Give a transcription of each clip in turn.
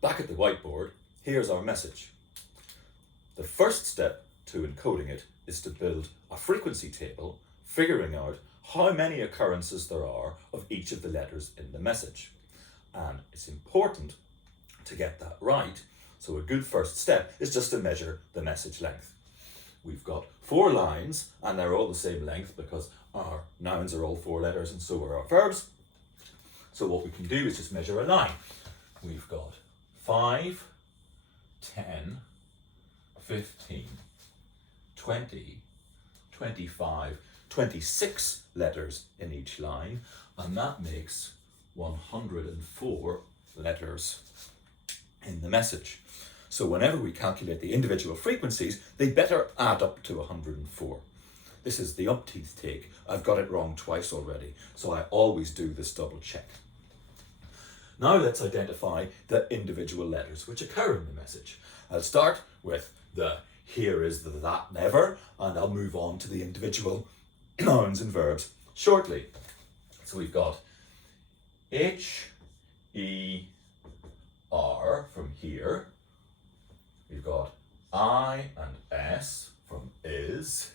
Back at the whiteboard, here's our message. The first step to encoding it is to build a frequency table, figuring out how many occurrences there are of each of the letters in the message. And it's important to get that right, so a good first step is just to measure the message length. We've got 4 lines, and they're all the same length because our nouns are all 4 letters and so are our verbs. So what we can do is just measure a line. We've got 5, 10, 15, 20, 25, 26 letters in each line, and that makes 104 letters in the message. So whenever we calculate the individual frequencies, they better add up to 104. This is the umpteenth take. I've got it wrong twice already, so I always do this double check. Now let's identify the individual letters which occur in the message. I'll start with the here is the that never, and I'll move on to the individual nouns and verbs shortly. So we've got H, E, R from here. We've got I and S from is.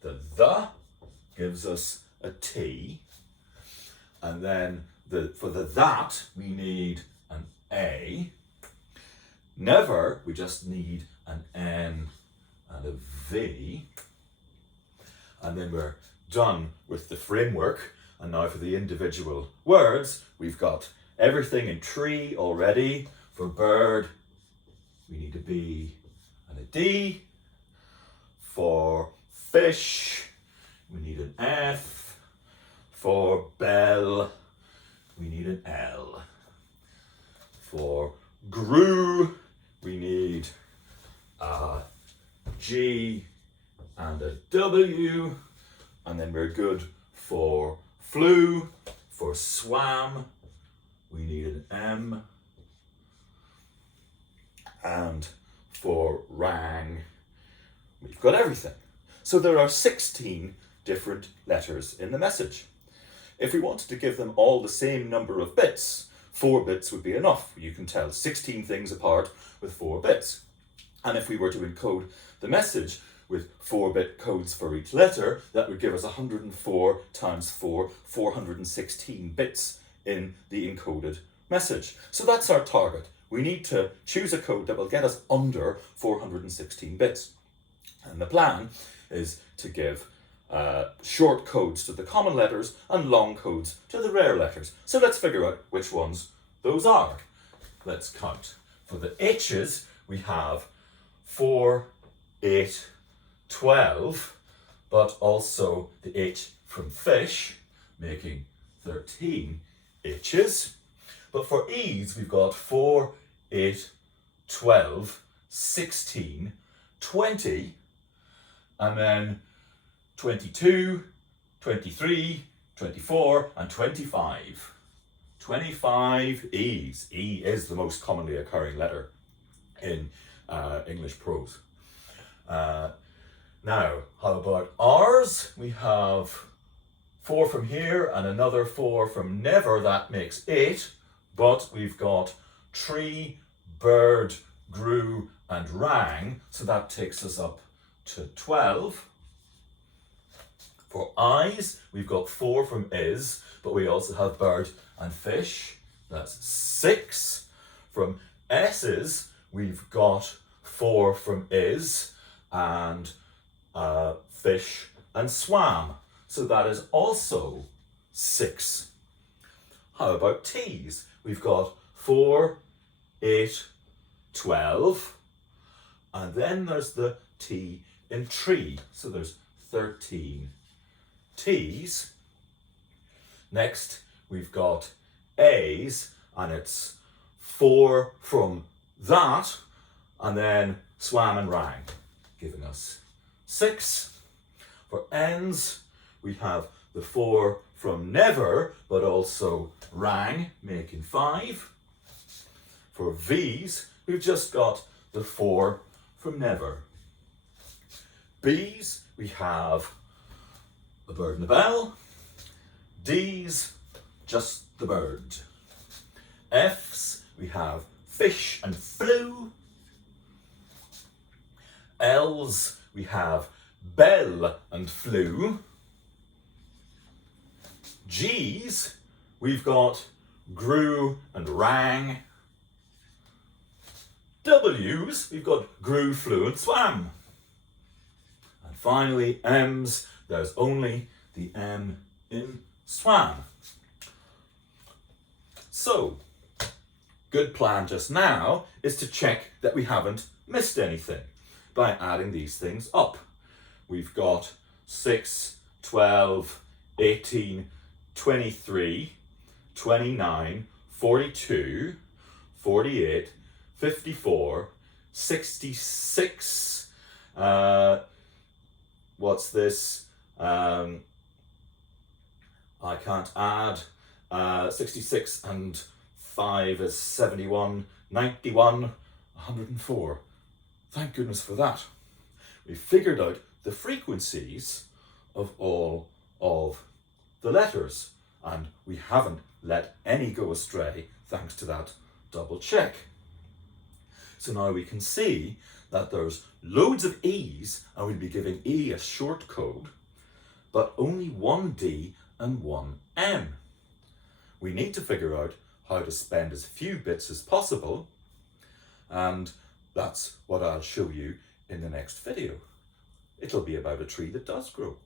The gives us a T. And then for the that, we need an A. Never, we just need an N and a V. And then we're done with the framework. And now for the individual words, we've got everything in tree already. For bird, we need a B and a D. For fish, we need an F. For bell, we need an L. For grew, we need a G and a W. And then we're good for flew. For swam, we need an M. And for rang, we've got everything. So there are 16 different letters in the message. If we wanted to give them all the same number of bits, 4 bits would be enough. You can tell 16 things apart with 4 bits. And if we were to encode the message with 4-bit codes for each letter, that would give us 104 times 4, 416 bits in the encoded message. So that's our target. We need to choose a code that will get us under 416 bits. And the plan is to give short codes to the common letters and long codes to the rare letters. So let's figure out which ones those are. Let's count. For the H's, we have 4, 8, 12, but also the H from fish, making 13 H's. But for E's, we've got 4, 8, 12, 16, 20, and then 22, 23, 24, and 25. 25 E's. E is the most commonly occurring letter in English prose. Now, how about R's? We have 4 from here and another 4 from never. That makes 8. But we've got tree, bird, grew, and rang. So that takes us up to 12. For I's, we've got 4 from is, but we also have bird and fish. That's 6. From S's, we've got 4 from is and fish and swam. So that is also 6. How about T's? We've got 4, 8, 12, and then there's the T in tree. So there's 13 T's. Next, we've got A's, and it's 4 from that, and then swam and rang, giving us 6. For N's, we have the 4 from never, but also rang, making 5. For V's, we've just got the 4 from never. B's, we have a bird and a bell. D's, just the bird. F's, we have fish and flew. L's, we have bell and flew. G's, we've got grew and rang. W's, we've got grew, flew and swam. And finally, M's, there's only the M in swam. So, good plan just now is to check that we haven't missed anything by adding these things up. We've got 6, 12, 18, 23, 29, 42, 48, 54, 66, what's this? I can't add. 66 and 5 is 71, 91, 104. Thank goodness for that. We figured out the frequencies of all of the letters, and we haven't let any go astray thanks to that double check. So now we can see that there's loads of E's, and we'll be giving E a short code, but only one D and one M. We need to figure out how to spend as few bits as possible, and that's what I'll show you in the next video. It'll be about a tree that does grow.